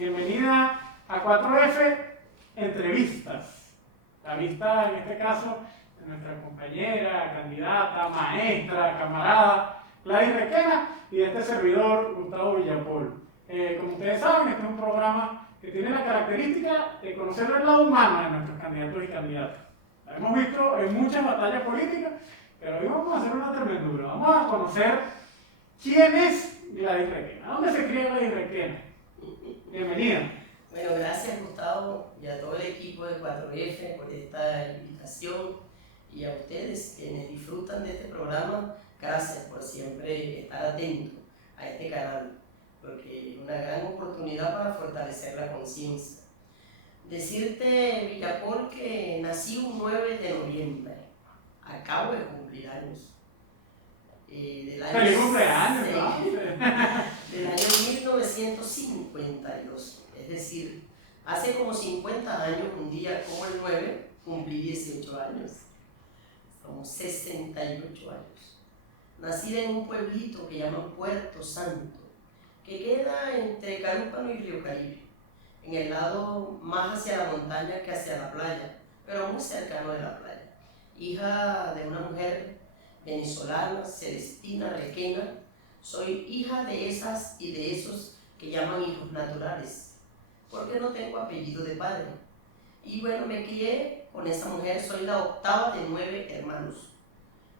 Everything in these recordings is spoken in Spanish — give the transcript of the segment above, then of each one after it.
Bienvenida a 4F Entrevistas. La vista, en este caso, de nuestra compañera, candidata, maestra, camarada, Gladys Requena, y de este servidor, Gustavo Villapol. Como ustedes saben, este es un programa que tiene la característica de conocer el lado humano de nuestros candidatos y candidatas. La hemos visto en muchas batallas políticas, pero hoy vamos a hacer una tremendura. Vamos a conocer quién es Gladys Requena. ¿Dónde se cría Gladys Requena? Bienvenida. Bueno, gracias Gustavo y a todo el equipo de 4F por esta invitación y a ustedes quienes disfrutan de este programa, gracias por siempre estar atentos a este canal, porque es una gran oportunidad para fortalecer la conciencia. Decirte, Villapol, que nací un 9 de noviembre, acabo de cumplir años. ¡Feliz cumpleaños! Del año 1952, es decir, hace como 50 años, un día como el 9, cumplí 18 años, somos 68 años. Nací en un pueblito que llaman Puerto Santo, que queda entre Carúpano y Río Caribe, en el lado más hacia la montaña que hacia la playa, pero muy cercano de la playa. Hija de una mujer venezolana, Celestina Requena. Soy hija de esas y de esos que llaman hijos naturales, porque no tengo apellido de padre. Y bueno, me crié con esa mujer, soy la octava de 9 hermanos.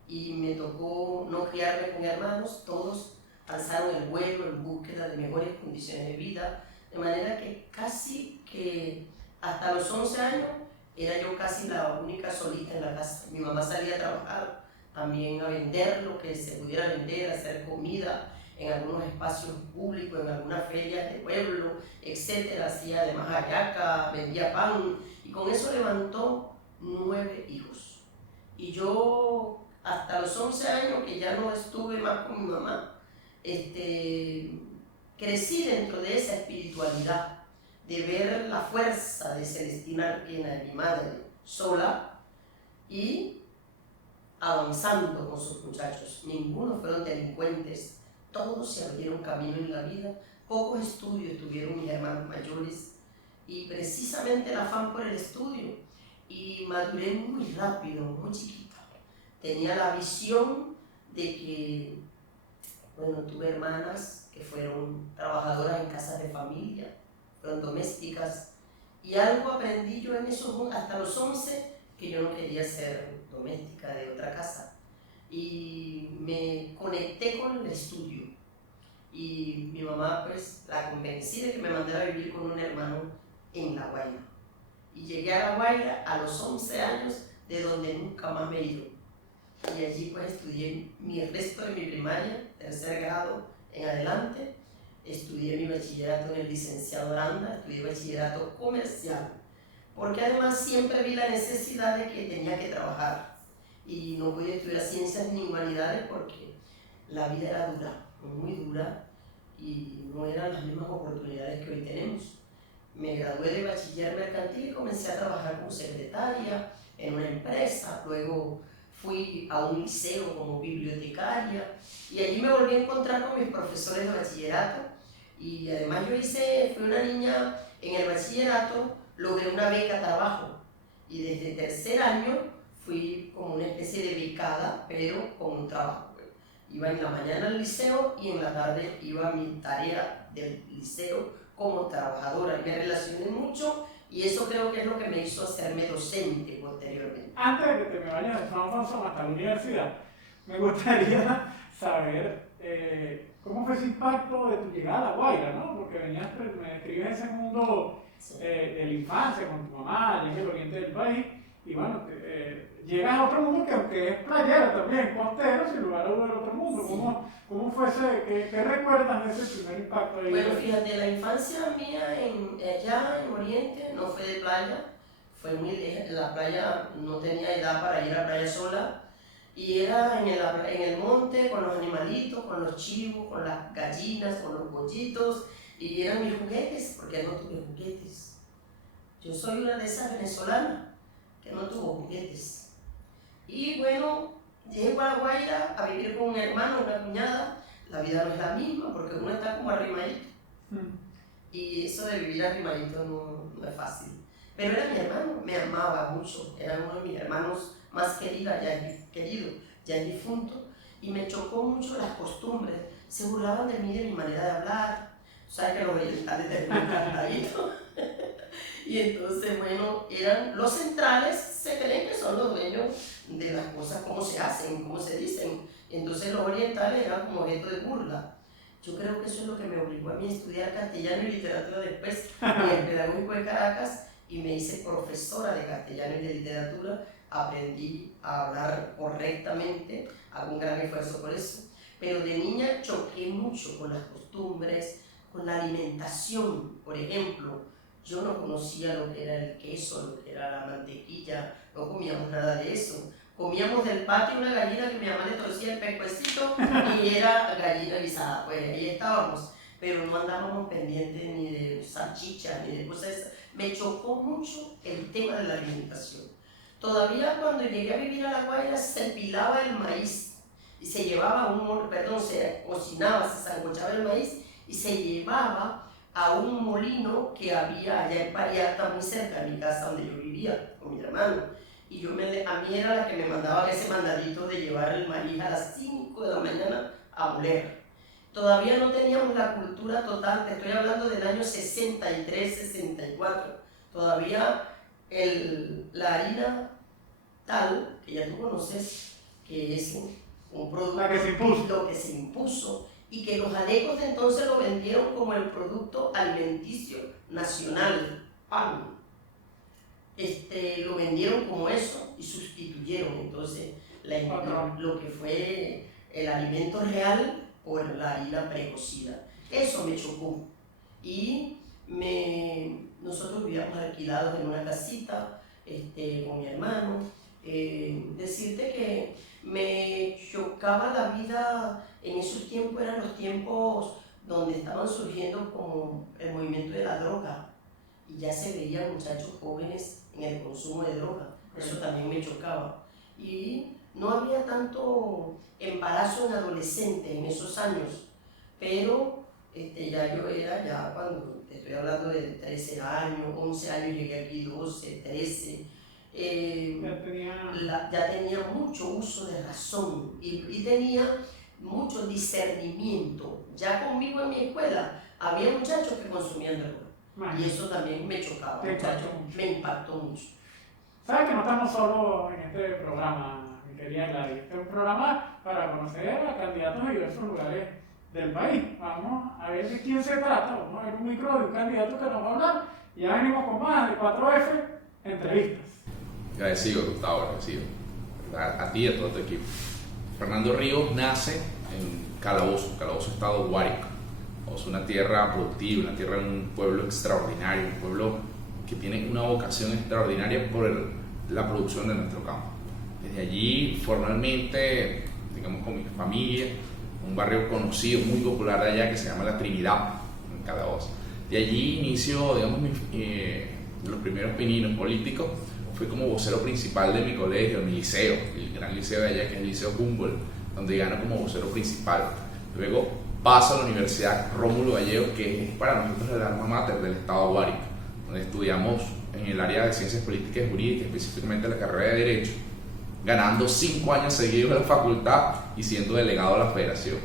Y me tocó no criarme con hermanos, todos alzaron el vuelo en búsqueda de mejores condiciones de vida, de manera que casi que hasta los 11 años era yo casi la única solita en la casa. Mi mamá salía a trabajar, también a vender lo que se pudiera vender, a hacer comida en algunos espacios públicos, en algunas ferias de pueblo, etc. Hacía además hallaca, vendía pan, y con eso levantó 9 hijos. Y yo, hasta los 11 años, que ya no estuve más con mi mamá, crecí dentro de esa espiritualidad, de ver la fuerza de Celestina Requena, de mi madre, sola, y avanzando con sus muchachos. Ninguno fueron delincuentes, todos se abrieron camino en la vida, pocos estudios tuvieron mis hermanos mayores, y precisamente el afán por el estudio, y maduré muy rápido, muy chiquita. Tenía la visión de que, bueno, tuve hermanas que fueron trabajadoras en casas de familia, fueron domésticas, y algo aprendí yo en eso hasta los 11, que yo no quería ser doméstica de otra casa, y me conecté con el estudio, y mi mamá pues la convencí de que me mandara a vivir con un hermano en La Guaira, y llegué a La Guaira a los 11 años, de donde nunca más me he ido, y allí pues estudié el resto de mi primaria, tercer grado en adelante. Estudié mi bachillerato en el licenciado Aranda, estudié bachillerato comercial, porque además siempre vi la necesidad de que tenía que trabajar y no podía estudiar ciencias ni humanidades porque la vida era dura, muy dura, y no eran las mismas oportunidades que hoy tenemos. Me gradué de bachiller mercantil y comencé a trabajar como secretaria en una empresa, luego fui a un liceo como bibliotecaria y allí me volví a encontrar con mis profesores de bachillerato, y además fui una niña en el bachillerato, logré una beca trabajo, y desde tercer año fui como una especie de becada, pero con un trabajo. Iba en la mañana al liceo y en la tarde iba a mi tarea del liceo como trabajadora, y me relacioné mucho, y eso creo que es lo que me hizo hacerme docente posteriormente. Antes de que te me vayas de San Alfonso hasta la universidad, me gustaría saber cómo fue ese impacto de tu llegada a La Guaira, ¿no? Porque me describes ese mundo de la infancia con tu mamá, allá en el oriente del país, y bueno, llegas a otro mundo que aunque es playero también, costero, sin lugar a dudas del otro mundo. Sí. ¿Cómo fue qué recuerdas de ese primer impacto ahí? Bueno, fíjate, la infancia mía allá en Oriente no fue de playa, fue muy lejos, la playa no tenía edad para ir a la playa sola, y era en el monte con los animalitos, con los chivos, con las gallinas, con los pollitos, y eran mis juguetes, porque no tuve juguetes. Yo soy una de esas venezolanas que no tuvo juguetes. Y bueno, llego a La Guaira a vivir con un hermano, una cuñada. La vida no es la misma porque uno está como arrimadito. Y eso de vivir arrimadito no es fácil. Pero era mi hermano, me amaba mucho, era uno de mis hermanos más queridos, ya es difunto, y me chocó mucho las costumbres. Se burlaban de mí, de mi manera de hablar. Sabes que los orientales tenían un cantadito. Y entonces, bueno, eran los centrales, se creen que son los dueños de las cosas, cómo se hacen, cómo se dicen. Entonces los orientales eran como objeto de burla. Yo creo que eso es lo que me obligó a mí a estudiar castellano y literatura después en el Pedagógico de Caracas, y me hice profesora de castellano y de literatura. Aprendí a hablar correctamente, hago un gran esfuerzo por eso. Pero de niña choqué mucho con las costumbres, con la alimentación. Por ejemplo, yo no conocía lo que era el queso, lo que era la mantequilla, no comíamos nada de eso. Comíamos del patio una gallina que mi mamá le torcía el pescuecito y era gallina guisada, pues ahí estábamos. Pero no andábamos pendientes ni de salchicha, ni de cosas esas. Me chocó mucho el tema de la alimentación. Todavía cuando llegué a vivir a La Guaira se pilaba el maíz y se llevaba se cocinaba, se sancochaba el maíz y se llevaba a un molino que había allá en Pariata, muy cerca de mi casa donde yo vivía con mi hermano. Y a mí era la que me mandaba ese mandadito de llevar el maíz a las 5 de la mañana a moler. Todavía no teníamos la cultura total, te estoy hablando del año 63, 64. Todavía la harina tal, que ya tú conoces, que es un producto que se impuso, y que los alecos de entonces lo vendieron como el producto alimenticio nacional, pan. Lo vendieron como eso y sustituyeron entonces lo que fue el alimento real por la harina precocida. Eso me chocó. Y nosotros vivíamos alquilados en una casita con mi hermano. Decirte que me chocaba la vida en esos tiempos, eran los tiempos donde estaban surgiendo como el movimiento de la droga, y ya se veían muchachos jóvenes en el consumo de droga. Eso también me chocaba. Y no había tanto embarazo en adolescente en esos años, pero ya yo era, cuando te estoy hablando de 13 años, 11 años, llegué aquí 12, 13, ya tenía mucho uso de razón y tenía mucho discernimiento. Ya conmigo en mi escuela había muchachos que consumían droga, y eso también me chocaba, me impactó mucho. Sabes que no estamos solo en este programa, mi querida Gladys. Este es un programa para conocer a candidatos de diversos lugares del país. Vamos a ver de quién se trata. Vamos a ver un micro de un candidato que nos va a hablar. Y ya venimos con más de 4F entrevistas. Agradecido, Gustavo, agradecido. A ti y a todo tu equipo. Fernando Ríos nace en Calabozo, estado Guárico. Es una tierra productiva, una tierra de un pueblo extraordinario, un pueblo que tiene una vocación extraordinaria por la producción de nuestro campo. Desde allí, formalmente, digamos, con mi familia, un barrio conocido, muy popular de allá, que se llama La Trinidad, en Calabozo. De allí inicio, digamos, los primeros pininos políticos. Fui como vocero principal de mi colegio, mi liceo, el gran liceo de allá, que es el Liceo Humboldt, donde gano como vocero principal. Luego paso a la Universidad Rómulo Gallegos, que es para nosotros el alma mater del Estado Guárico, donde estudiamos en el área de Ciencias Políticas y Jurídicas, específicamente la carrera de Derecho, ganando 5 años seguidos en la facultad y siendo delegado de la Federación.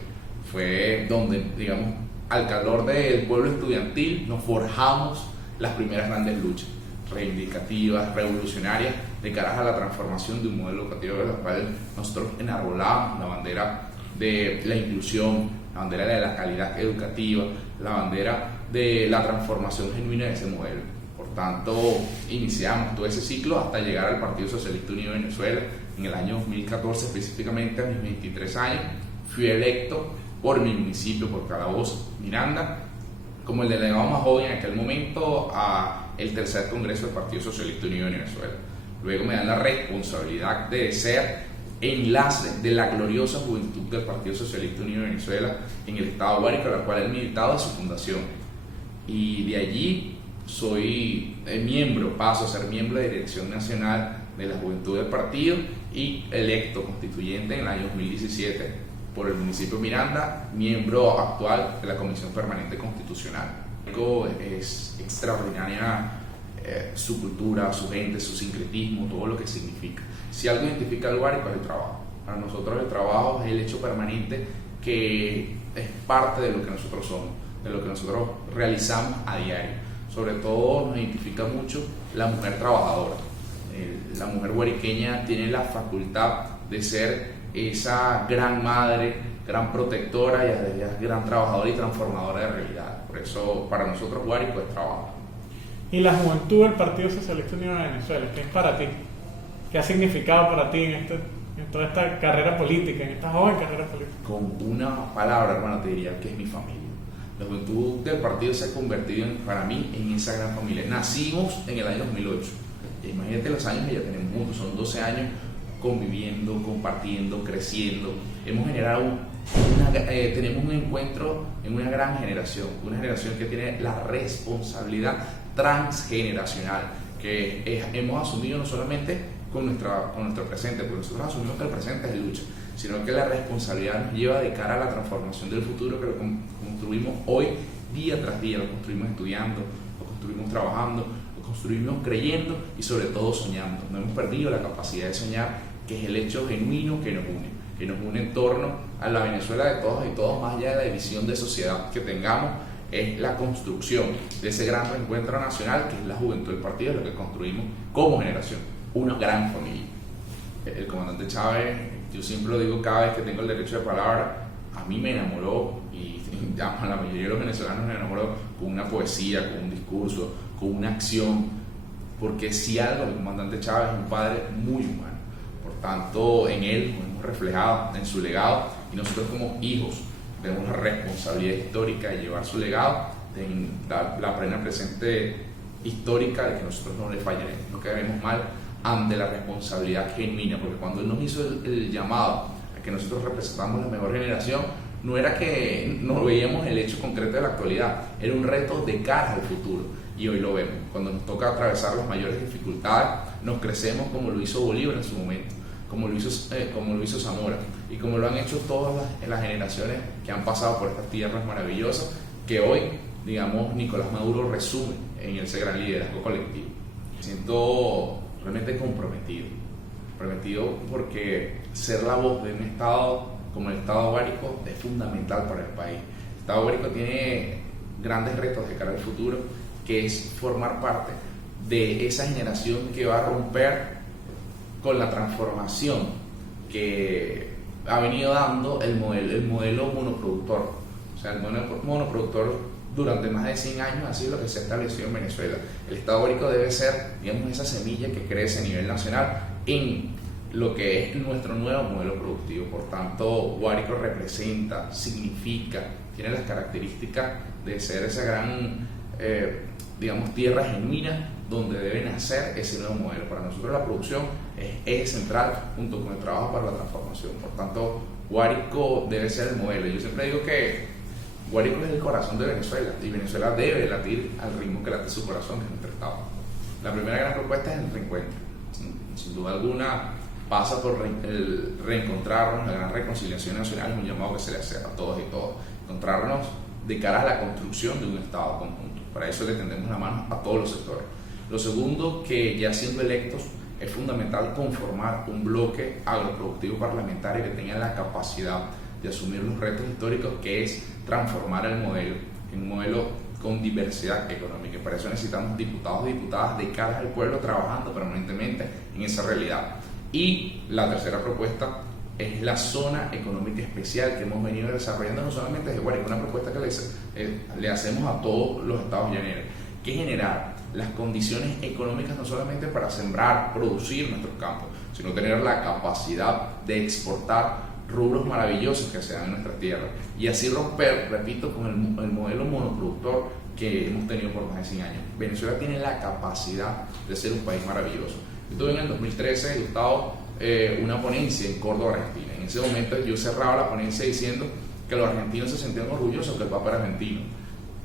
Fue donde, digamos, al calor del pueblo estudiantil nos forjamos las primeras grandes luchas reivindicativas, revolucionarias, de cara a la transformación de un modelo educativo de la cual nosotros enarbolábamos la bandera de la inclusión, la bandera de la calidad educativa, la bandera de la transformación genuina de ese modelo. Por tanto, iniciamos todo ese ciclo hasta llegar al Partido Socialista Unido de Venezuela en el año 2014, específicamente a mis 23 años. Fui electo por mi municipio, por Calabozo, Miranda, como el delegado más joven en aquel momento a el tercer Congreso del Partido Socialista Unido de Venezuela. Luego me dan la responsabilidad de ser enlace de la gloriosa juventud del Partido Socialista Unido de Venezuela en el Estado Guárico, a la cual he militado de su fundación. Y de allí soy paso a ser miembro de Dirección Nacional de la Juventud del Partido y electo constituyente en el año 2017 por el municipio de Miranda, miembro actual de la Comisión Permanente Constitucional. Es extraordinaria su cultura, su gente, su sincretismo, todo lo que significa. Si algo identifica al Guárico es el trabajo. Para nosotros el trabajo es el hecho permanente que es parte de lo que nosotros somos, de lo que nosotros realizamos a diario. Sobre todo nos identifica mucho la mujer trabajadora. La mujer guariqueña tiene la facultad de ser esa gran madre, gran protectora y además gran trabajadora y transformadora de realidad. Por eso para nosotros Guárico es trabajo. Y la juventud del Partido Socialista Unido de Venezuela, ¿qué es para ti? ¿Qué ha significado para ti en toda esta carrera política, en esta joven carrera política? Con una palabra, hermano, te diría que es mi familia. La juventud del partido se ha convertido para mí en esa gran familia. Nacimos en el año 2008. Imagínate los años que ya tenemos juntos, son 12 años conviviendo, compartiendo, creciendo. Hemos generado tenemos un encuentro en una gran generación, una generación que tiene la responsabilidad transgeneracional que hemos asumido no solamente con nuestro presente, porque nosotros asumimos que el presente es lucha, sino que la responsabilidad nos lleva de cara a la transformación del futuro que lo construimos hoy, día tras día, lo construimos estudiando, lo construimos trabajando, lo construimos creyendo y sobre todo soñando. No hemos perdido la capacidad de soñar, que es el hecho genuino que nos une en torno a la Venezuela de todos y todos, más allá de la división de sociedad que tengamos, es la construcción de ese gran reencuentro nacional que es la juventud del partido, lo que construimos como generación, una gran familia. El comandante Chávez, yo siempre lo digo cada vez que tengo el derecho de palabra, a mí me enamoró y a la mayoría de los venezolanos me enamoró con una poesía, con un discurso, con una acción, porque si algo, el comandante Chávez es un padre muy humano. Por tanto, en él nos hemos reflejado en su legado y nosotros como hijos tenemos la responsabilidad histórica de llevar su legado, de dar la plena presente histórica de que nosotros no le fallaremos, no quedaremos mal ante la responsabilidad genuina, porque cuando él nos hizo el llamado a que nosotros representamos la mejor generación, no era que no veíamos el hecho concreto de la actualidad, era un reto de cara al futuro. Y hoy lo vemos, cuando nos toca atravesar las mayores dificultades, nos crecemos como lo hizo Bolívar en su momento, como lo hizo Zamora y como lo han hecho todas las generaciones que han pasado por estas tierras maravillosas que hoy, digamos, Nicolás Maduro resume en ese gran liderazgo colectivo. Me siento realmente comprometido porque ser la voz de un estado como el estado Guárico es fundamental para el país. El estado Guárico tiene grandes retos de cara al futuro, que es formar parte de esa generación que va a romper con la transformación que ha venido dando el modelo monoproductor. O sea, el modelo monoproductor durante más de 100 años ha sido lo que se ha establecido en Venezuela. El estado Guárico debe ser, digamos, esa semilla que crece a nivel nacional en lo que es nuestro nuevo modelo productivo. Por tanto, Guárico representa, significa, tiene las características de ser esa gran, digamos, tierra genuina donde debe nacer ese nuevo modelo. Para nosotros la producción es eje central junto con el trabajo para la transformación. Por tanto, Guárico debe ser el modelo. Yo siempre digo que Guárico es el corazón de Venezuela y Venezuela debe latir al ritmo que late su corazón, que es nuestro estado. La primera gran propuesta es el reencuentro. Sin duda alguna pasa por el reencontrarnos, la gran reconciliación nacional es un llamado que se le hace a todos y todas. Encontrarnos de cara a la construcción de un estado conjunto. Para eso le tendemos la mano a todos los sectores. Lo segundo, que ya siendo electos, es fundamental conformar un bloque agroproductivo parlamentario que tenga la capacidad de asumir los retos históricos, que es transformar el modelo en un modelo con diversidad económica. Y para eso necesitamos diputados y diputadas de cara al pueblo trabajando permanentemente en esa realidad. Y la tercera propuesta es la zona económica especial que hemos venido desarrollando no solamente desde Guárico, una propuesta que le hacemos a todos los estados llaneros, que es generar las condiciones económicas no solamente para sembrar, producir nuestros campos, sino tener la capacidad de exportar rubros maravillosos que se dan en nuestra tierra y así romper, repito, con el modelo monoproductor que hemos tenido por más de 100 años. Venezuela tiene la capacidad de ser un país maravilloso. Yo tuve en el 2013, Gustavo, una ponencia en Córdoba, Argentina. En ese momento yo cerraba la ponencia diciendo que los argentinos se sentían orgullosos que el Papa era argentino.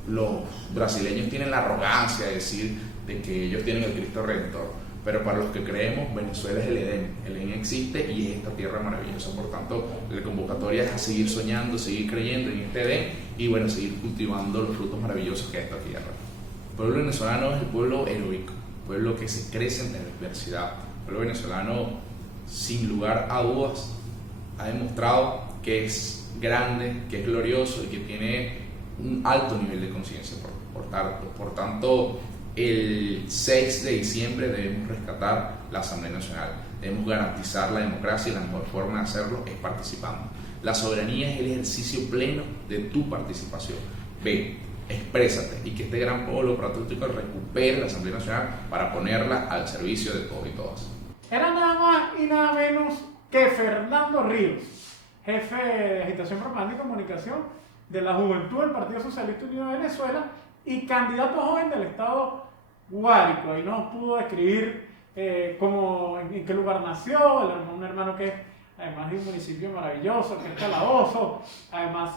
Los brasileños tienen la arrogancia de decir de que ellos tienen el Cristo Redentor. pero para los que creemos, Venezuela es el Edén. El Edén existe y es esta tierra maravillosa. Por tanto, la convocatoria es a seguir soñando, seguir creyendo en este Edén y bueno, seguir cultivando los frutos maravillosos que es esta tierra. El pueblo venezolano es el pueblo heroico, el pueblo que se crece en la adversidad. El pueblo venezolano, sin lugar a dudas, ha demostrado que es grande, que es glorioso y que tiene un alto nivel de conciencia. Por tanto, el 6 de diciembre debemos rescatar la Asamblea Nacional, debemos garantizar la democracia y la mejor forma de hacerlo es participando. La soberanía es el ejercicio pleno de tu participación. Ve, exprésate y que este gran pueblo patriótico recupere la Asamblea Nacional para ponerla al servicio de todos y todas. Era nada más y nada menos que Fernando Ríos, jefe de Agitación Propaganda y Comunicación de la Juventud del Partido Socialista Unido de Venezuela y candidato joven del estado Guárico. Ahí nos pudo describir en qué lugar nació, un hermano que es, además de un municipio maravilloso, que es Calabozo, además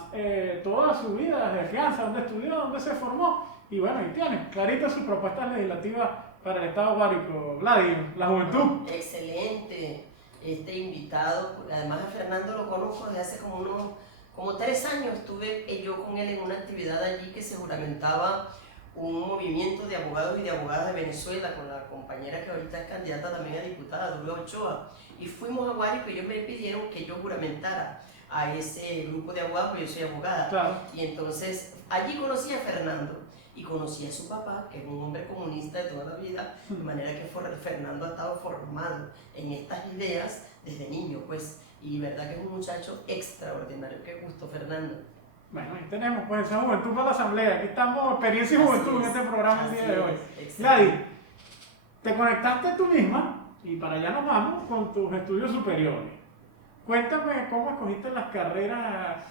toda su vida desde crianza, dónde estudió, dónde se formó, y bueno, ahí tiene clarita su propuesta legislativa para el estado Guárico. Vladimir, la juventud. Excelente este invitado, además a Fernando lo conozco desde hace como 3 años, estuve yo con él en una actividad allí que se juramentaba un movimiento de abogados y de abogadas de Venezuela con la compañera que ahorita es candidata también a diputada, Dulce Ochoa, y fuimos a Guárico y ellos me pidieron que yo juramentara a ese grupo de abogados, porque yo soy abogada. Claro. Y entonces allí conocí a Fernando y conocí a su papá, que es un hombre comunista de toda la vida, de manera que Fernando ha estado formado en estas ideas desde niño, pues, y verdad que es un muchacho extraordinario. Qué gusto, Fernando. Bueno, ahí tenemos pues esa juventud para la asamblea. Aquí estamos, experiencia y juventud en este programa el día de hoy. Gladys, te conectaste tú misma y para allá nos vamos con tus estudios superiores. Cuéntame cómo escogiste las carreras,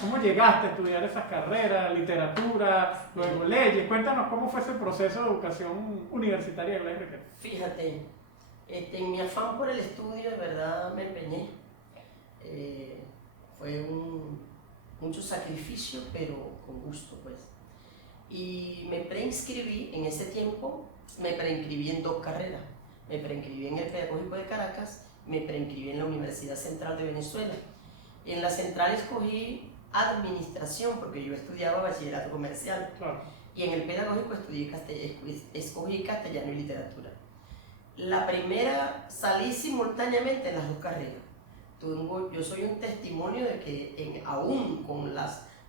cómo llegaste a estudiar esas carreras, literatura, luego leyes. Cuéntanos cómo fue ese proceso de educación universitaria de la RT. Fíjate, en mi afán por el estudio, de verdad me empeñé. Fue mucho sacrificio, pero con gusto, pues. Y me preinscribí en ese tiempo, me preinscribí en 2 carreras. Me preinscribí en el Pedagógico de Caracas, me preinscribí en la Universidad Central de Venezuela. En la Central escogí Administración, porque yo estudiaba Bachillerato Comercial. Claro. Y en el Pedagógico escogí Castellano y Literatura. La primera salí simultáneamente en las 2 carreras. Yo soy un testimonio de que aún con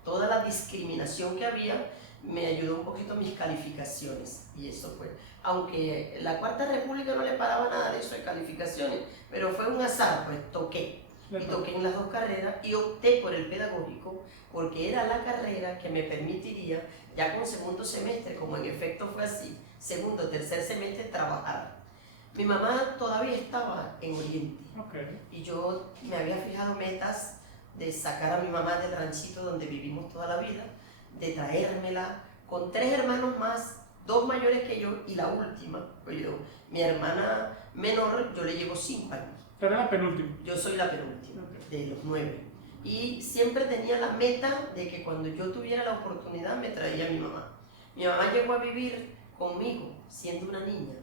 toda la discriminación que había, me ayudó un poquito mis calificaciones. Y eso fue, aunque la Cuarta República no le paraba nada de eso de calificaciones, pero fue un azar, pues toqué. Y toqué en las 2 carreras y opté por el pedagógico porque era la carrera que me permitiría, ya con segundo semestre, como en efecto fue así, segundo, tercer semestre, trabajar. Mi mamá todavía estaba en Oriente. Okay. Y yo me había fijado metas de sacar a mi mamá del ranchito donde vivimos toda la vida, de traérmela con 3 hermanos más, 2 mayores que yo y la última, pues mi hermana menor, yo le llevo 5 años. Pero era la penúltima. Yo soy la penúltima, Okay. de los 9. Y siempre tenía la meta de que cuando yo tuviera la oportunidad me traía a mi mamá. Mi mamá llegó a vivir conmigo, siendo una niña,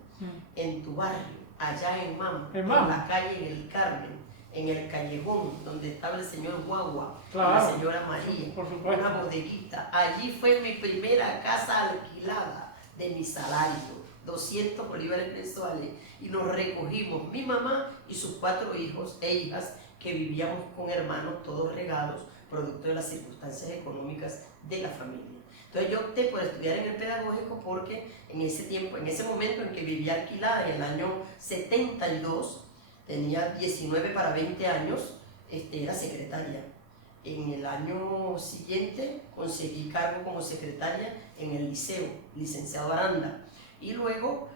en tu barrio, allá en Mamo, en la calle en el Carmen, en el callejón donde estaba el señor Guagua, claro, la señora María, por supuesto, una bodeguita. Allí fue mi primera casa alquilada de mi salario, 200 bolívares mensuales, y nos recogimos mi mamá y sus 4 hijos e hijas que vivíamos con hermanos todos regados, producto de las circunstancias económicas de la familia. Entonces yo opté por estudiar en el pedagógico porque en ese momento en que vivía alquilada, en el año 72, tenía 19 para 20 años, era secretaria. En el año siguiente conseguí cargo como secretaria en el liceo, licenciado Aranda. Y luego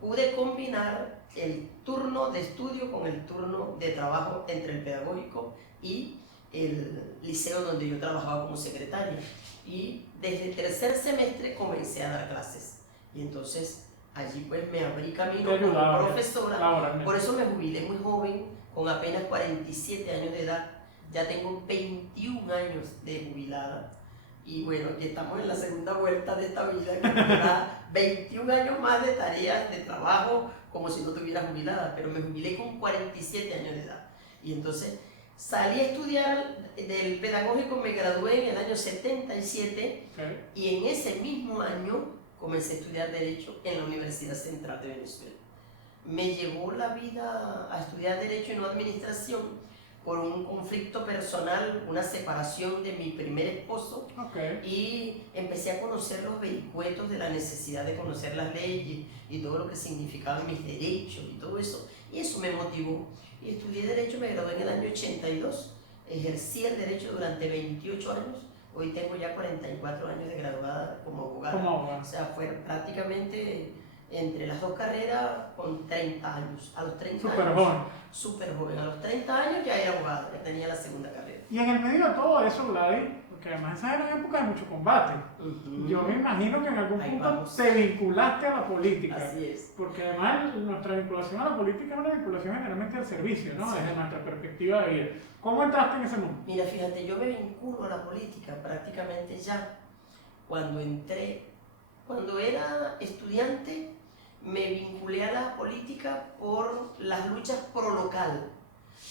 pude combinar el turno de estudio con el turno de trabajo entre el pedagógico y el liceo donde yo trabajaba como secretaria. Y desde el tercer semestre comencé a dar clases. Y entonces allí pues me abrí camino como profesora. Por eso me jubilé muy joven, con apenas 47 años de edad. Ya tengo 21 años de jubilada. Y bueno, aquí estamos en la segunda vuelta de esta vida, que me da 21 años más de tareas, de trabajo, como si no estuviera jubilada, pero me jubilé con 47 años de edad. Y entonces salí a estudiar del pedagógico, me gradué en el año 77, y en ese mismo año comencé a estudiar Derecho en la Universidad Central de Venezuela. Me llevó la vida a estudiar Derecho y no Administración por un conflicto personal, una separación de mi primer esposo, y empecé a conocer los vericuetos de la necesidad de conocer las leyes y todo lo que significaban mis derechos y todo eso, y eso me motivó. Y estudié Derecho, me gradué en el año 82, ejercí el Derecho durante 28 años, hoy tengo ya 44 años de graduada como abogada. O sea, fue prácticamente entre las dos carreras con 30 años, a los 30 años. Súper joven, a los 30 años ya era abogada, ya tenía la segunda carrera. Y en el medio de todo eso, Gladys, porque además esa era una época de mucho combate, yo me imagino que en algún punto te vinculaste a la política. Así es. Porque además nuestra vinculación a la política es una vinculación generalmente al servicio, ¿no? Sí. Desde nuestra perspectiva de vida. ¿Cómo entraste en ese mundo? Mira, fíjate, yo me vinculo a la política prácticamente ya cuando entré, cuando era estudiante, me vinculé a la política por las luchas pro local.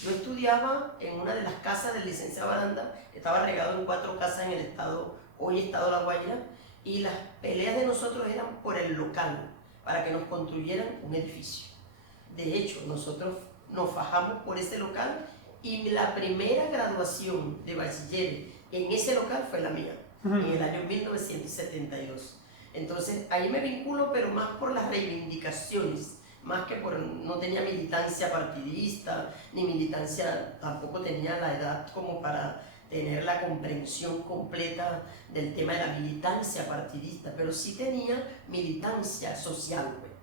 Yo estudiaba en una de las casas del licenciado Baranda, estaba regado en 4 casas en el estado, hoy estado La Guaira, y las peleas de nosotros eran por el local, para que nos construyeran un edificio. De hecho, nosotros nos fajamos por ese local y la primera graduación de bachiller en ese local fue la mía, en el año 1972. Entonces ahí me vinculo, pero más por las reivindicaciones, más que por, no tenía militancia partidista, ni militancia, tampoco tenía la edad como para tener la comprensión completa del tema de la militancia partidista, pero sí tenía militancia social, pues.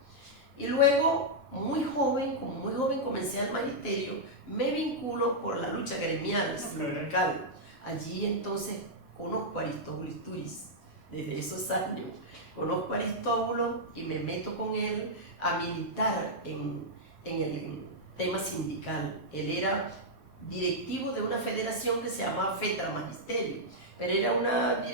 Y luego, muy joven comencé al magisterio, me vinculo por la lucha gremial, sindical. Allí entonces conozco a Aristóbulo Istúriz, desde esos años. Conozco a Aristóbulo y me meto con él a militar en el tema sindical. Él era directivo de una federación que se llamaba FETRA Magisterio, pero era una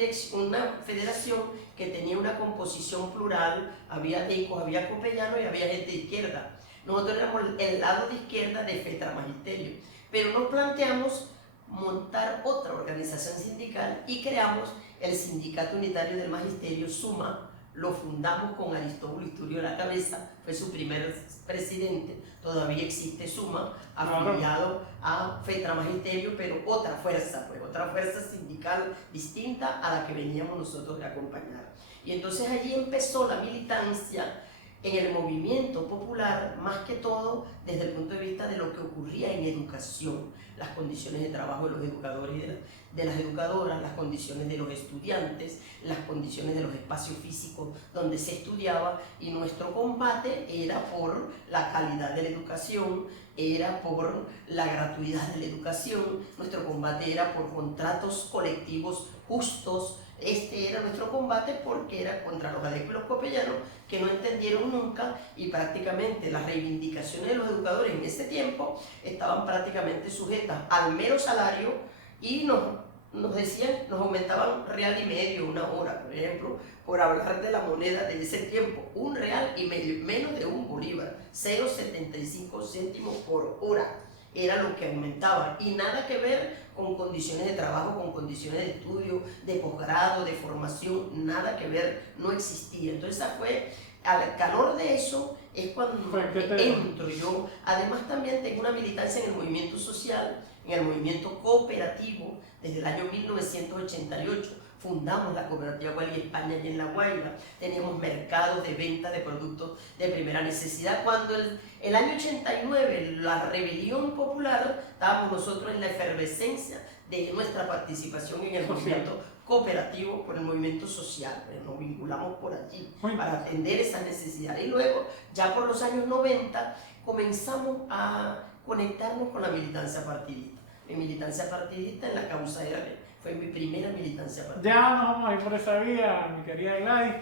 federación que tenía una composición plural, había decos, había copellanos y había gente de izquierda. Nosotros éramos el lado de izquierda de FETRA Magisterio, pero nos planteamos montar otra organización sindical y creamos el Sindicato Unitario del Magisterio, SUMA. Lo fundamos con Aristóbulo Istúriz a la cabeza, fue su primer presidente. Todavía existe SUMA, afiliado a FETRA Magisterio, pero otra fuerza sindical distinta a la que veníamos nosotros de acompañar. Y entonces allí empezó la militancia en el movimiento popular, más que todo desde el punto de vista de lo que ocurría en educación, las condiciones de trabajo de los educadores y de las educadoras, las condiciones de los estudiantes, las condiciones de los espacios físicos donde se estudiaba, y nuestro combate era por la calidad de la educación, era por la gratuidad de la educación, nuestro combate era por contratos colectivos justos. Este era nuestro combate porque era contra los adeptos y los copellanos que no entendieron nunca, y prácticamente las reivindicaciones de los educadores en ese tiempo estaban prácticamente sujetas al mero salario, y nos decían, nos aumentaban R$1.50 una hora, por ejemplo, por hablar de la moneda de ese tiempo, R$1.50, menos de un bolívar, 0,75 céntimos por hora. Era lo que aumentaba, y nada que ver con condiciones de trabajo, con condiciones de estudio, de posgrado, de formación, nada que ver, no existía. Entonces fue, al calor de eso es cuando entro yo. Además también tengo una militancia en el movimiento social, en el movimiento cooperativo, desde el año 1988. Fundamos la cooperativa Guali España y en La Guaira, teníamos mercados de venta de productos de primera necesidad. Cuando el año 89, la rebelión popular, estábamos nosotros en la efervescencia de nuestra participación en el movimiento cooperativo, por el movimiento social, nos vinculamos por allí para atender esas necesidades. Y luego, ya por los años 90, comenzamos a conectarnos con la militancia partidista. Mi militancia partidista en la causa era fue mi primera militancia partidista. Ya nos vamos a ir por esa vía, mi querida Gladys.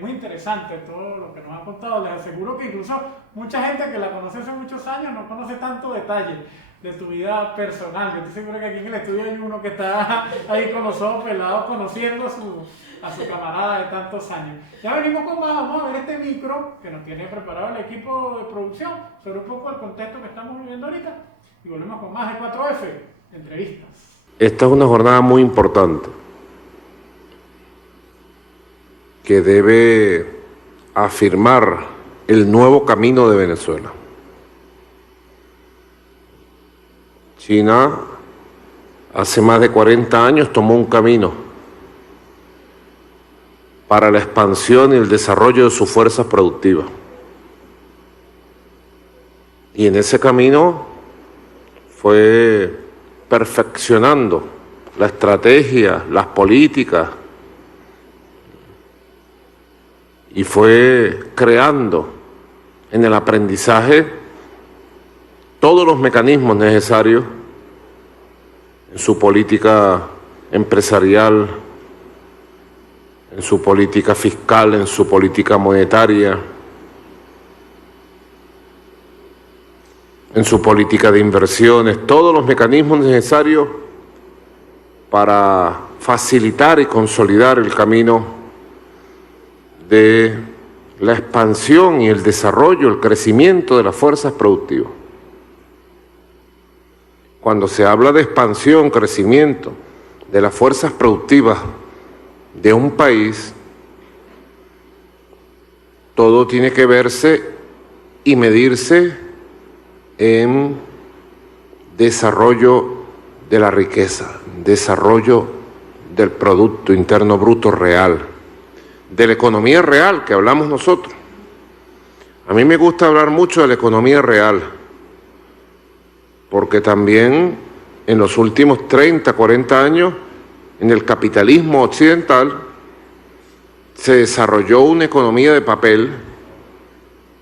muy interesante todo lo que nos ha contado. Les aseguro que incluso mucha gente que la conoce hace muchos años no conoce tanto detalle de tu vida personal. Yo estoy seguro que aquí en el estudio hay uno que está ahí con los ojos pelados conociendo a su camarada de tantos años. Ya venimos con más, vamos a ver este micro que nos tiene preparado el equipo de producción sobre un poco el contexto que estamos viviendo ahorita y volvemos con más de 4F, entrevistas. Esta es una jornada muy importante que debe afirmar el nuevo camino de Venezuela. China hace más de 40 años tomó un camino para la expansión y el desarrollo de sus fuerzas productivas. Y en ese camino fue perfeccionando la estrategia, las políticas, y fue creando en el aprendizaje todos los mecanismos necesarios en su política empresarial, en su política fiscal, en su política monetaria, en su política de inversiones, todos los mecanismos necesarios para facilitar y consolidar el camino de la expansión y el desarrollo, el crecimiento de las fuerzas productivas. Cuando se habla de expansión, crecimiento de las fuerzas productivas de un país, todo tiene que verse y medirse en desarrollo de la riqueza, desarrollo del Producto Interno Bruto real, de la economía real que hablamos nosotros. A mí me gusta hablar mucho de la economía real, porque también en los últimos 30, 40 años, en el capitalismo occidental, se desarrolló una economía de papel,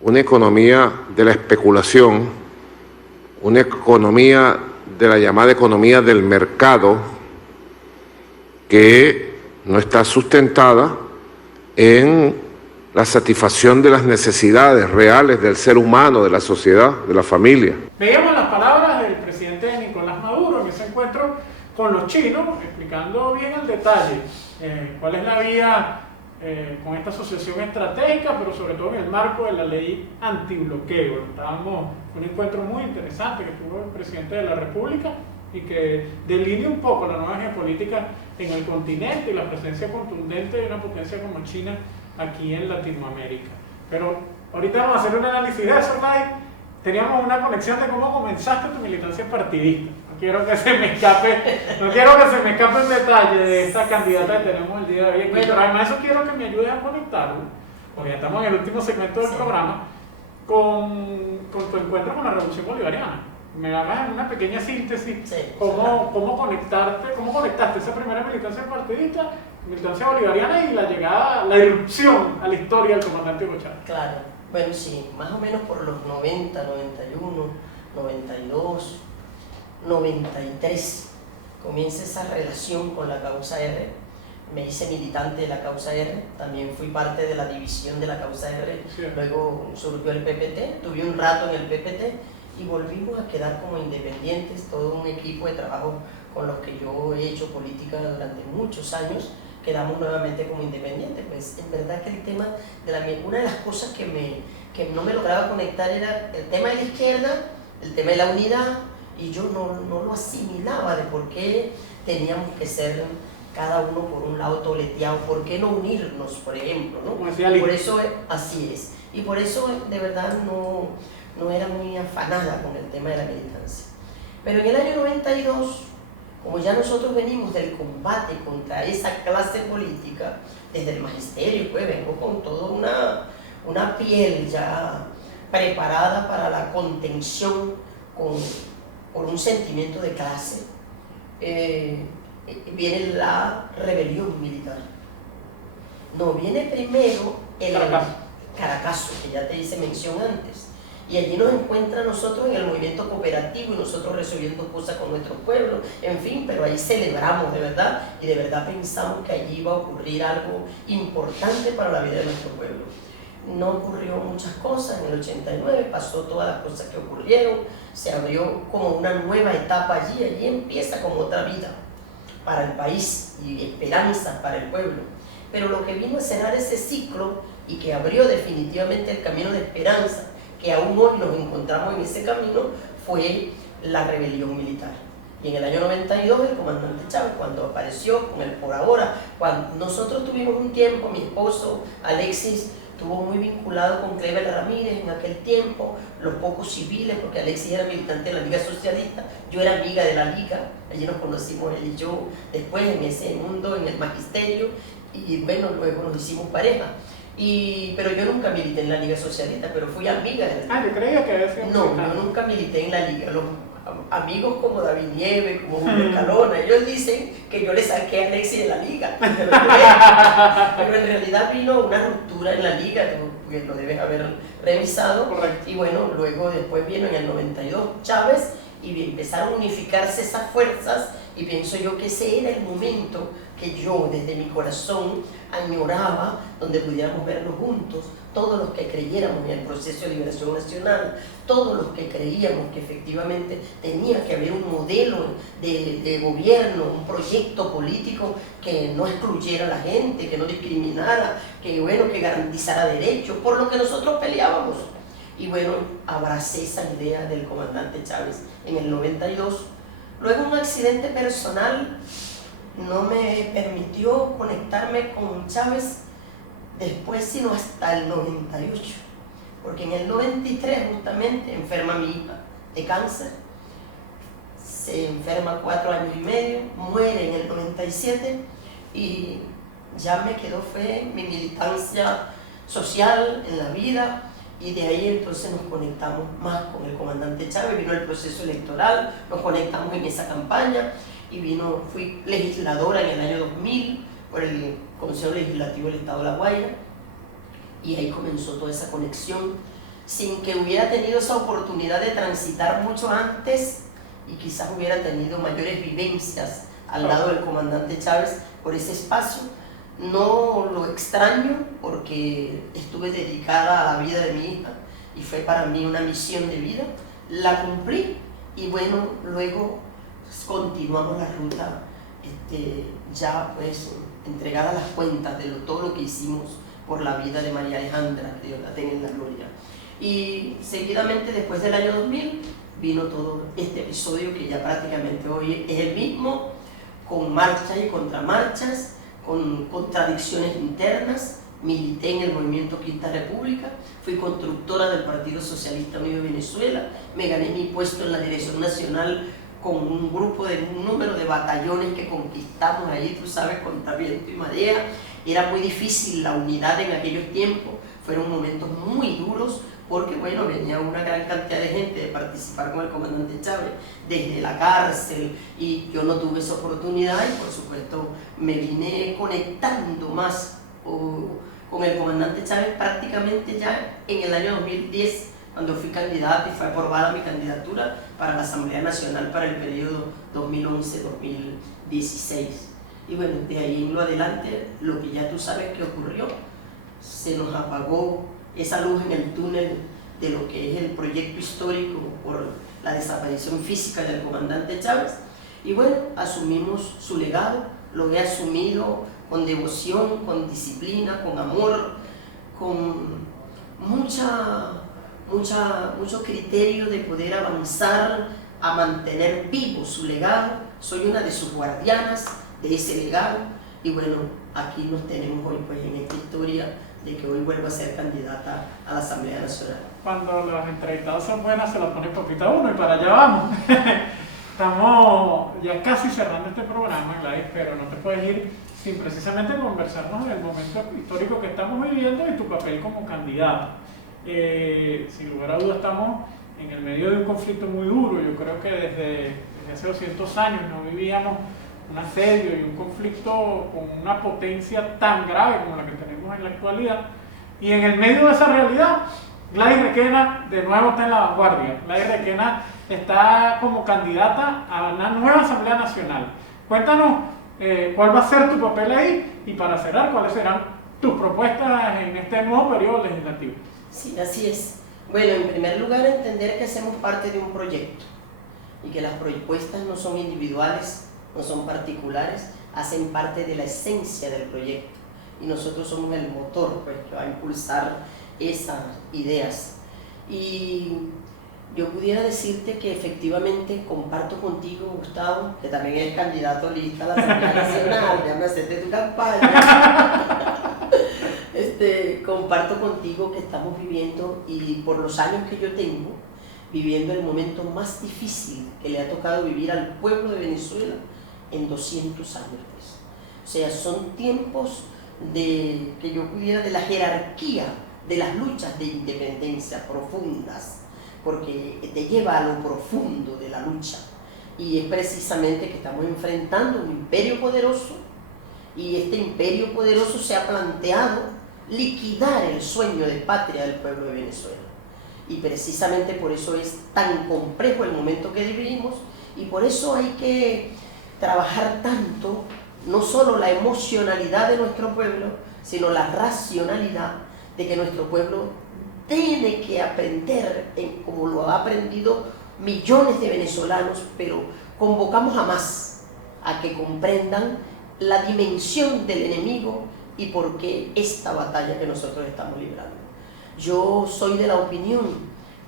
una economía de la especulación, una economía de la llamada economía del mercado, que no está sustentada en la satisfacción de las necesidades reales del ser humano, de la sociedad, de la familia. Veíamos las palabras del presidente Nicolás Maduro en ese encuentro con los chinos, explicando bien el detalle, cuál es la vía con esta asociación estratégica, pero sobre todo en el marco de la ley antibloqueo. Estábamos en un encuentro muy interesante que tuvo el presidente de la República y que delinea un poco la nueva geopolítica en el continente y la presencia contundente de una potencia como China aquí en Latinoamérica. Pero ahorita vamos a hacer un análisis de eso, Lai. Teníamos una conexión de cómo comenzaste tu militancia partidista. No quiero que se me escape el detalle de esta candidata que tenemos el día de hoy. Pero además eso quiero que me ayudes a conectarlo, porque ya estamos en el último segmento del programa, con tu encuentro con la Revolución Bolivariana. Me hagas una pequeña síntesis, cómo conectaste esa primera militancia partidista, militancia bolivariana y la llegada, la irrupción a la historia del comandante Hugo Chávez. Claro, bueno, sí, más o menos por los 90, 91, 92, 93, comienza esa relación con la causa R. Me hice militante de la causa R, también fui parte de la división de la causa R, sí. Luego surgió el PPT, tuve un rato en el PPT, y volvimos a quedar como independientes, todo un equipo de trabajo con los que yo he hecho política durante muchos años, quedamos nuevamente como independientes. Pues en verdad que el tema de una de las cosas que no me lograba conectar era el tema de la izquierda, el tema de la unidad, y yo no lo asimilaba de por qué teníamos que ser cada uno por un lado toleteado, por qué no unirnos, por ejemplo, ¿no? Por eso, así es, y por eso de verdad no era muy afanada con el tema de la militancia. Pero en el año 92, como ya nosotros venimos del combate contra esa clase política, desde el magisterio, pues vengo con toda una piel ya preparada para la contención por un sentimiento de clase, viene la rebelión militar. No, viene primero el Caracazo, que ya te hice mención antes. Y allí nos encuentra a nosotros en el movimiento cooperativo y nosotros resolviendo cosas con nuestro pueblo, en fin, pero ahí celebramos de verdad y de verdad pensamos que allí iba a ocurrir algo importante para la vida de nuestro pueblo. No ocurrió muchas cosas en el 89, pasó todas las cosas que ocurrieron, se abrió como una nueva etapa allí empieza como otra vida para el país y esperanzas para el pueblo. Pero lo que vino a cerrar ese ciclo y que abrió definitivamente el camino de esperanza, que aún hoy nos encontramos en ese camino, fue la rebelión militar. Y en el año 92 el comandante Chávez, cuando apareció con el por ahora, cuando nosotros tuvimos un tiempo, mi esposo Alexis estuvo muy vinculado con Cleber Ramírez en aquel tiempo, los pocos civiles, porque Alexis era militante de la Liga Socialista, yo era amiga de la Liga, allí nos conocimos él y yo, después en ese mundo, en el magisterio, y bueno, luego nos hicimos pareja. Pero yo nunca milité en la Liga Socialista, pero fui amiga de la Liga. Ah, yo creía que había sido No, yo nunca milité en la Liga. Los amigos como David Nieves, como Julio Escalona, ellos dicen que yo le saqué a Alexis de la Liga, pero en realidad vino una ruptura en la Liga, que lo debes haber revisado. Correcto. Y bueno, luego después vino en el 92 Chávez y empezaron a unificarse esas fuerzas y pienso yo que ese era el momento que yo desde mi corazón añoraba, donde pudiéramos vernos juntos, todos los que creyéramos en el proceso de liberación nacional, todos los que creíamos que efectivamente tenía que haber un modelo de gobierno, un proyecto político que no excluyera a la gente, que no discriminara, que bueno, que garantizara derechos, por lo que nosotros peleábamos. Y bueno, abracé esa idea del comandante Chávez en el 92. Luego un accidente personal no me permitió conectarme con Chávez después, sino hasta el 98, porque en el 93 justamente enferma mi hija de cáncer, se enferma 4 años y medio, muere en el 97 y ya me quedó fue mi militancia social en la vida. Y de ahí entonces nos conectamos más con el comandante Chávez, vino el proceso electoral, nos conectamos en esa campaña y fui legisladora en el año 2000 por el Consejo Legislativo del Estado de La Guaira y ahí comenzó toda esa conexión sin que hubiera tenido esa oportunidad de transitar mucho antes y quizás hubiera tenido mayores vivencias al lado del comandante Chávez por ese espacio. No lo extraño porque estuve dedicada a la vida de mi hija y fue para mí una misión de vida, la cumplí y bueno, luego continuamos la ruta ya pues entregada las cuentas de todo lo que hicimos por la vida de María Alejandra, que Dios la tenga en la gloria. Y seguidamente después del año 2000 vino todo este episodio que ya prácticamente hoy es el mismo, con marchas y contramarchas, con contradicciones internas. Milité en el movimiento Quinta República, fui constructora del Partido Socialista Unido de Venezuela, me gané mi puesto en la dirección nacional con un número de batallones que conquistamos allí, tú sabes, contra viento y marea. Era muy difícil la unidad en aquellos tiempos, fueron momentos muy duros porque bueno, venía una gran cantidad de gente de participar con el comandante Chávez desde la cárcel y yo no tuve esa oportunidad y por supuesto me vine conectando más con el comandante Chávez prácticamente ya en el año 2010 cuando fui candidata y fue aprobada mi candidatura para la Asamblea Nacional para el periodo 2011-2016. Y bueno, de ahí en lo adelante, lo que ya tú sabes que ocurrió, se nos apagó esa luz en el túnel de lo que es el proyecto histórico por la desaparición física del comandante Chávez. Y bueno, asumimos su legado, lo he asumido con devoción, con disciplina, con amor, con mucho criterio de poder avanzar a mantener vivo su legado. Soy una de sus guardianas de ese legado y bueno, aquí nos tenemos hoy pues en esta historia de que hoy vuelvo a ser candidata a la Asamblea Nacional. Cuando los entrevistados son buenas se las pone poquito a uno y para allá vamos. Estamos ya casi cerrando este programa, Gladys, pero no te puedes ir sin precisamente conversarnos del momento histórico que estamos viviendo y tu papel como candidata. Sin lugar a dudas estamos en el medio de un conflicto muy duro. Yo creo que desde hace 200 años no vivíamos un asedio y un conflicto con una potencia tan grave como la que tenemos en la actualidad. Y en el medio de esa realidad, Gladys Requena de nuevo está en la vanguardia. Gladys Requena está como candidata a una nueva Asamblea Nacional. Cuéntanos cuál va a ser tu papel ahí y para cerrar, cuáles serán tus propuestas en este nuevo periodo legislativo. Sí, así es. Bueno, en primer lugar, entender que hacemos parte de un proyecto y que las propuestas no son individuales, no son particulares, hacen parte de la esencia del proyecto y nosotros somos el motor pues, que va a impulsar esas ideas. Y yo pudiera decirte que efectivamente comparto contigo, Gustavo, que también es candidato lista a la Asamblea Nacional, ya me acepté tu campaña. Comparto contigo que estamos viviendo, y por los años que yo tengo, viviendo el momento más difícil que le ha tocado vivir al pueblo de Venezuela en 200 años. Pues. O sea, son tiempos que yo pudiera, de la jerarquía de las luchas de independencia profundas, porque te lleva a lo profundo de la lucha. Y es precisamente que estamos enfrentando un imperio poderoso, y este imperio poderoso se ha planteado liquidar el sueño de patria del pueblo de Venezuela. Y precisamente por eso es tan complejo el momento que vivimos, y por eso hay que trabajar tanto, no solo la emocionalidad de nuestro pueblo, sino la racionalidad de que nuestro pueblo tiene que aprender, como lo ha aprendido millones de venezolanos, pero convocamos a más, a que comprendan la dimensión del enemigo y por qué esta batalla que nosotros estamos librando. Yo soy de la opinión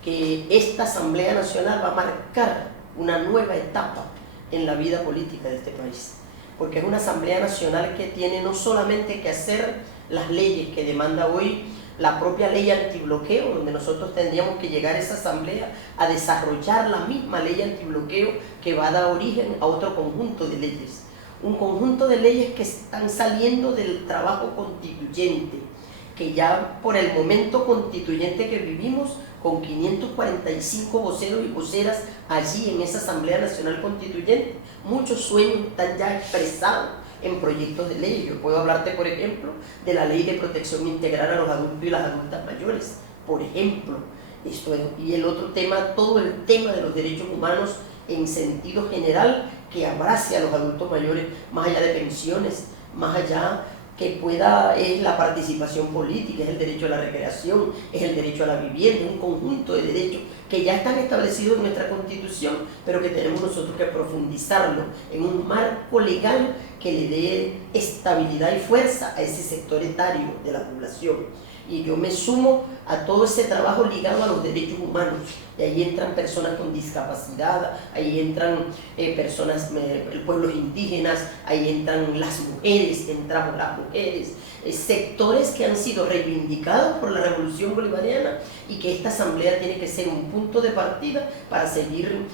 que esta Asamblea Nacional va a marcar una nueva etapa en la vida política de este país, porque es una Asamblea Nacional que tiene no solamente que hacer las leyes que demanda hoy la propia ley antibloqueo, donde nosotros tendríamos que llegar a esa asamblea a desarrollar la misma ley antibloqueo que va a dar origen a otro conjunto de leyes. Un conjunto de leyes que están saliendo del trabajo constituyente, que ya por el momento constituyente que vivimos, con 545 voceros y voceras allí en esa Asamblea Nacional Constituyente, muchos sueños están ya expresados en proyectos de ley. Yo puedo hablarte, por ejemplo, de la Ley de Protección Integral a los Adultos y las Adultas Mayores, por ejemplo. Y el otro tema, todo el tema de los derechos humanos en sentido general, que abrace a los adultos mayores, más allá de pensiones, más allá que pueda, es la participación política, es el derecho a la recreación, es el derecho a la vivienda, un conjunto de derechos que ya están establecidos en nuestra Constitución, pero que tenemos nosotros que profundizarlo en un marco legal que le dé estabilidad y fuerza a ese sector etario de la población. Y yo me sumo a todo ese trabajo ligado a los derechos humanos. Y ahí entran personas con discapacidad, ahí entran pueblos indígenas, ahí entran las mujeres, entramos las mujeres, sectores que han sido reivindicados por la Revolución Bolivariana y que esta asamblea tiene que ser un punto de partida para seguir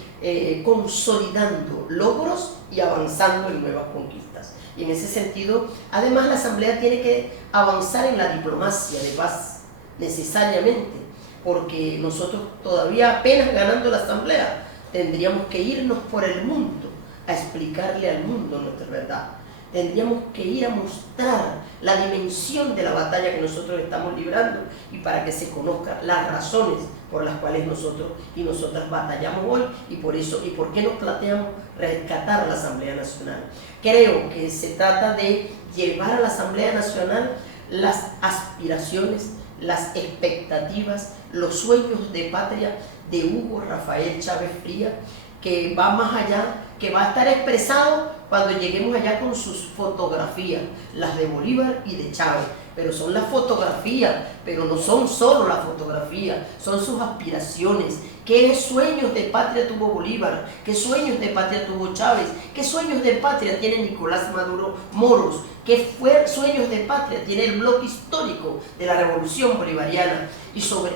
consolidando logros y avanzando en nuevas conquistas. Y en ese sentido, además la asamblea tiene que avanzar en la diplomacia de paz, necesariamente, porque nosotros todavía apenas ganando la asamblea tendríamos que irnos por el mundo a explicarle al mundo nuestra verdad. Tendríamos que ir a mostrar la dimensión de la batalla que nosotros estamos librando y para que se conozcan las razones por las cuales nosotros y nosotras batallamos hoy y por eso y por qué nos planteamos rescatar la Asamblea Nacional. Creo que se trata de llevar a la Asamblea Nacional las aspiraciones, las expectativas, los sueños de patria de Hugo Rafael Chávez Frías, que va más allá, que va a estar expresado cuando lleguemos allá con sus fotografías, las de Bolívar y de Chávez. Pero son las fotografías, pero no son solo las fotografías, son sus aspiraciones. ¿Qué sueños de patria tuvo Bolívar? ¿Qué sueños de patria tuvo Chávez? ¿Qué sueños de patria tiene Nicolás Maduro Moros? ¿Qué sueños de patria tiene el bloque histórico de la Revolución Bolivariana?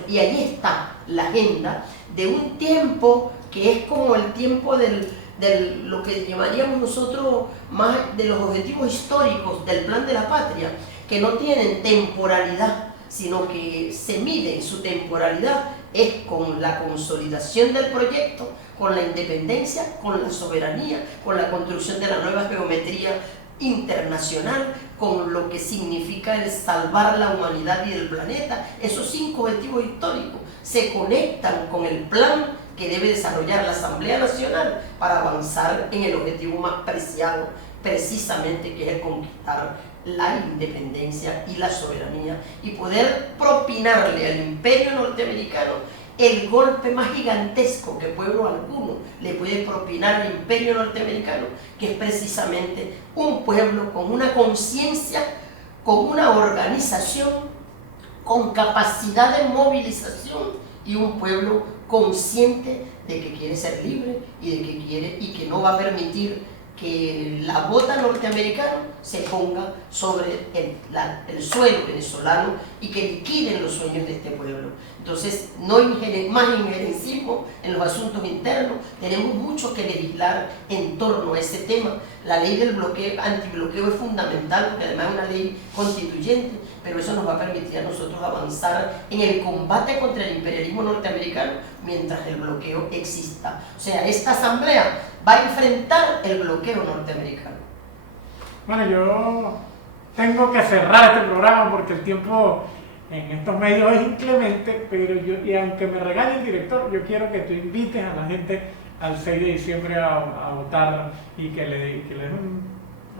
Y ahí está la agenda de un tiempo que es como el tiempo de lo que llamaríamos nosotros más de los objetivos históricos del Plan de la Patria, que no tienen temporalidad, sino que se mide su temporalidad es con la consolidación del proyecto, con la independencia, con la soberanía, con la construcción de la nueva geometría internacional con lo que significa el salvar la humanidad y el planeta. Esos 5 objetivos históricos se conectan con el plan que debe desarrollar la Asamblea Nacional para avanzar en el objetivo más preciado, precisamente, que es el conquistar la independencia y la soberanía y poder propinarle al imperio norteamericano el golpe más gigantesco que pueblo alguno le puede propinar al imperio norteamericano, que es precisamente un pueblo con una conciencia, con una organización, con capacidad de movilización, y un pueblo consciente de que quiere ser libre y de que quiere y que no va a permitir que la bota norteamericana se ponga sobre el suelo venezolano y que liquiden los sueños de este pueblo. Entonces, no más injerencismo en los asuntos internos, tenemos mucho que legislar en torno a ese tema. La ley del bloqueo, antibloqueo es fundamental, porque además es una ley constituyente, pero eso nos va a permitir a nosotros avanzar en el combate contra el imperialismo norteamericano mientras el bloqueo exista. O sea, esta asamblea va a enfrentar el bloqueo norteamericano. Bueno, yo tengo que cerrar este programa porque el tiempo en estos medios es inclemente, pero y aunque me regañe el director, yo quiero que tú invites a la gente al 6 de diciembre a votar y que le des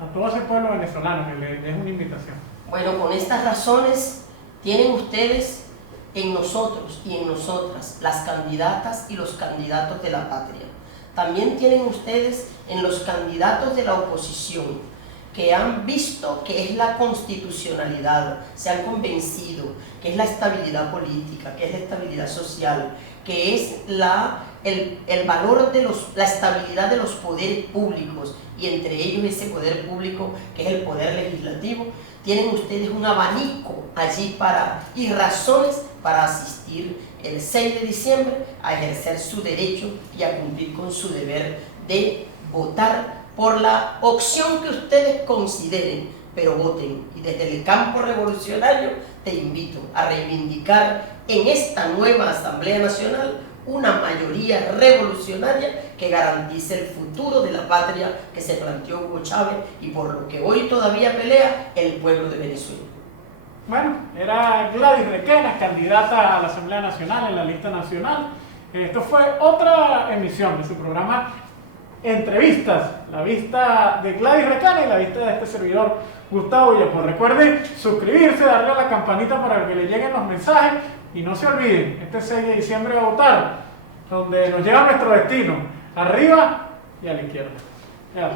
a todo ese pueblo venezolano, que le des una invitación. Bueno, con estas razones tienen ustedes en nosotros y en nosotras las candidatas y los candidatos de la patria. También tienen ustedes en los candidatos de la oposición, que han visto que es la constitucionalidad, se han convencido que es la estabilidad política, que es la estabilidad social, que es el valor de la estabilidad de los poderes públicos, y entre ellos ese poder público que es el poder legislativo. Tienen ustedes un abanico allí y razones para asistir el 6 de diciembre a ejercer su derecho y a cumplir con su deber de votar por la opción que ustedes consideren, pero voten. Y desde el campo revolucionario te invito a reivindicar en esta nueva Asamblea Nacional una mayoría revolucionaria que garantice el futuro de la patria que se planteó Hugo Chávez y por lo que hoy todavía pelea el pueblo de Venezuela. Bueno, era Gladys Requena, candidata a la Asamblea Nacional en la lista nacional. Esto fue otra emisión de su programa Entrevistas, la vista de Gladys Requena y la vista de este servidor Gustavo Villapor. Recuerden suscribirse, darle a la campanita para que le lleguen los mensajes y no se olviden, este 6 de diciembre a votar, donde nos lleva nuestro destino, arriba y a la izquierda. Ya.